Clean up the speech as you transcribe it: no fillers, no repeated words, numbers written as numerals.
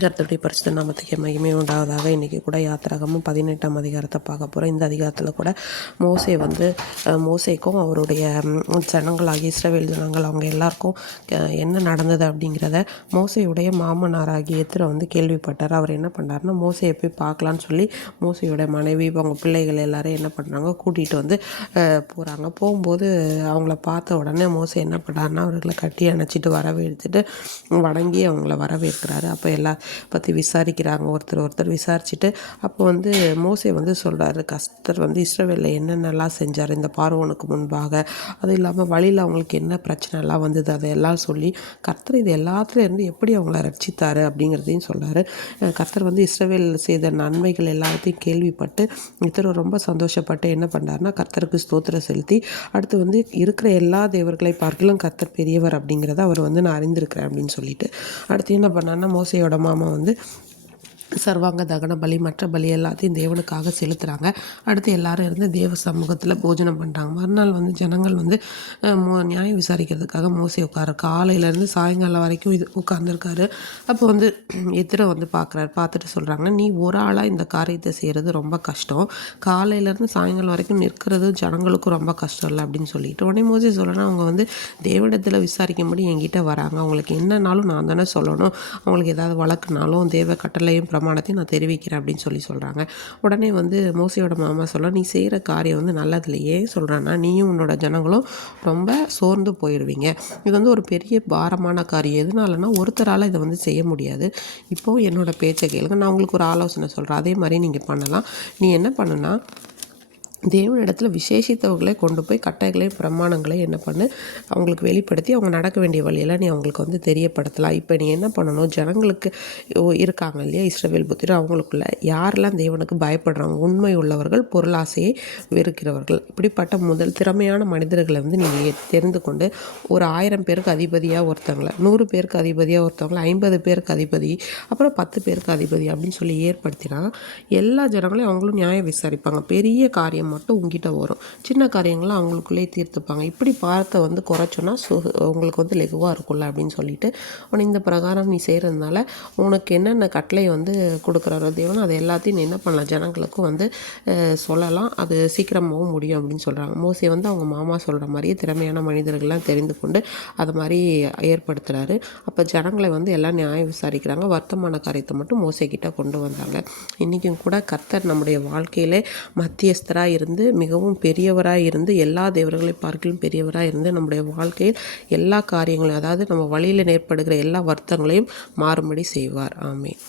கர்த்தருடைய பரிசுத்த நாமத்துக்கு மகிமை உண்டாவதாக. இன்றைக்கி கூட யாத்திராகமும் 18ஆம் அதிகாரத்தை பார்க்க போகிறோம். இந்த அதிகாரத்தில் கூட மோசேக்கும் அவருடைய ஜனங்களாகி இஸ்ரவேல் ஜனங்கள் அவங்க எல்லாருக்கும் என்ன நடந்தது அப்படிங்கிறத மோசையுடைய மாமனாராகி எத்திர கேள்விப்பட்டார். அவர் என்ன பண்ணார்னா, மோசையை போய் பார்க்கலான்னு சொல்லி மோசையோட மனைவி அவங்க பிள்ளைகள் எல்லாரும் என்ன பண்ணுறாங்க, கூட்டிகிட்டு போகிறாங்க. போகும்போது அவங்கள பார்த்த உடனே மோசை என்ன பண்ணார்னா, அவர்களை கட்டி அணைச்சிட்டு வரவேற்றுட்டு வணங்கி அவங்கள வரவேற்கிறாரு. அப்போ பற்றி விசாரிக்கிறாங்க, ஒருத்தர் விசாரிச்சுட்டு அப்போ மோசே சொல்கிறாரு, கர்த்தர் இஸ்ரவேலில் என்னென்னலாம் செஞ்சார் இந்த பார்வோனுக்கு முன்பாக, அது இல்லாமல் வழியில் அவங்களுக்கு என்ன பிரச்சனைலாம் வந்தது அதையெல்லாம் சொல்லி கர்த்தர் இது எல்லாத்துலேருந்து எப்படி அவங்கள ரட்சித்தார் அப்படிங்கிறதையும் சொல்கிறாரு. கர்த்தர் இஸ்ரவேல் செய்த நன்மைகள் எல்லாத்தையும் கேள்விப்பட்டு இத்தனை ரொம்ப சந்தோஷப்பட்டு என்ன பண்ணார்னா, கர்த்தருக்கு ஸ்தோத்திரம் செலுத்தி அடுத்து இருக்கிற எல்லா தேவர்களை பார்க்கலும் கர்த்தர் பெரியவர் அப்படிங்கிறத அவர் நான் அறிந்திருக்கிறேன் அப்படின்னு சொல்லிட்டு அடுத்து என்ன பண்ணார்னா, மோசையோட மாமா சர்வாங்க தகன பலி மற்ற பலி எல்லாத்தையும் தேவனுக்காக செலுத்துகிறாங்க. அடுத்து எல்லாரும் இருந்து தேவ சமூகத்தில் போஜனம் பண்ணுறாங்க. மறுநாள் ஜனங்கள் நியாயம் விசாரிக்கிறதுக்காக மோசே காலையிலேருந்து சாயங்காலம் வரைக்கும் உட்கார்ந்துருக்காரு. அப்போ எத்திர பார்க்குறாரு. பார்த்துட்டு சொல்கிறாங்க, நீ ஒரு ஆளாக இந்த காரியத்தை செய்கிறது ரொம்ப கஷ்டம், காலையிலேருந்து சாயங்காலம் வரைக்கும் நிற்கிறது ஜனங்களுக்கும் ரொம்ப கஷ்டம் இல்லை அப்படின்னு சொல்லிட்டு உடனே மோசே சொல்லணும், அவங்க தேவனிடத்தில் விசாரிக்கும்படி என்கிட்ட வராங்க, அவங்களுக்கு என்னன்னாலும் நான் தானே சொல்லணும், அவங்களுக்கு ஏதாவது வழக்குனாலும் தேவ கட்டளையும் பிரமாணத்தையும் நான் தெரிவிக்கிறேன் அப்படின்னு சொல்கிறாங்க. உடனே மோசையோட மாமா சொல்ல, நீ செய்கிற காரியம் நல்லதில்லை. ஏன் சொல்கிறேன்னா, நீயும் உன்னோட ஜனங்களும் ரொம்ப சோர்ந்து போயிடுவீங்க. இது ஒரு பெரிய பாரமான காரியம். எதனாலனா, ஒருத்தரால் இதை செய்ய முடியாது. இப்போது என்னோடய பேச்சை கேளுங்க, நான் உங்களுக்கு ஒரு ஆலோசனை சொல்கிறேன், அதே மாதிரி நீங்கள் பண்ணலாம். நீ என்ன பண்ணுன்னா, தேவனிடத்தில் விசேஷித்தவர்களை கொண்டு போய் கட்டளைகளையும் பிரமாணங்களையும் என்ன பண்ணு அவங்களுக்கு வெளிப்படுத்தி அவங்க நடக்க வேண்டிய வழியெல்லாம் நீ அவங்களுக்கு தெரியப்படுத்தலாம். இப்போ நீ என்ன பண்ணணும், ஜனங்களுக்கு இருக்காங்க இல்லையா இஸ்ரவேல் புத்திரர், அவங்களுக்குள்ள யாரெல்லாம் தேவனுக்கு பயப்படுறாங்க, உண்மை உள்ளவர்கள், பொருளாசையை வெறுக்கிறவர்கள், இப்படிப்பட்ட திறமையான மனிதர்களை நீங்கள் தெரிந்து கொண்டு ஒரு 1000 பேருக்கு அதிபதியாக ஒருத்தவங்களை, 100 பேருக்கு அதிபதியாக ஒருத்தவங்களை, 50 பேருக்கு அதிபதி, அப்புறம் 10 பேருக்கு அதிபதி அப்படின்னு சொல்லி ஏற்படுத்தினா எல்லா ஜனங்களையும் அவங்களும் நியாயம் விசாரிப்பாங்க. பெரிய காரியம் மட்டும் உங்ககிட்ட வரும், சின்ன காரியங்கள்லாம் அவங்களுக்குள்ளே தீர்த்துப்பாங்க. இப்படி பார்த்த குறைச்சோன்னா உங்களுக்கு லெகுவாக இருக்கும்ல அப்படின்னு சொல்லிட்டு உனக்கு இந்த பிரகாரம் நீ செய்கிறதுனால உனக்கு என்னென்ன கட்டளை கொடுக்குறாரோ தேவன் அதை எல்லாத்தையும் நீ என்ன பண்ணலாம், ஜனங்களுக்கும் சொல்லலாம், அது சீக்கிரமாகவும் முடியும் அப்படின்னு சொல்கிறாங்க. மோசே அவங்க மாமா சொல்கிற மாதிரியே திறமையான மனிதர்கள்லாம் தெரிந்து கொண்டு அது மாதிரி ஏற்படுத்துகிறாரு. அப்போ ஜனங்களை எல்லாம் நியாயம் விசாரிக்கிறாங்க. வர்த்தமான காரியத்தை மட்டும் மோசே கிட்ட கொண்டு வந்தாங்க. இன்றைக்கும் கூட கர்த்தர் நம்முடைய வாழ்க்கையிலே மத்தியஸ்தராக இருந்து மிகவும் பெரியவராக இருந்து எல்லா தேவர்களை பார்க்கலும் பெரியவராக இருந்து நம்முடைய வாழ்க்கையில் எல்லா காரியங்களையும், அதாவது நம்ம வழியில் ஏற்படுகிற எல்லா வருத்தங்களையும் மாறும்படி செய்வார். ஆமென்.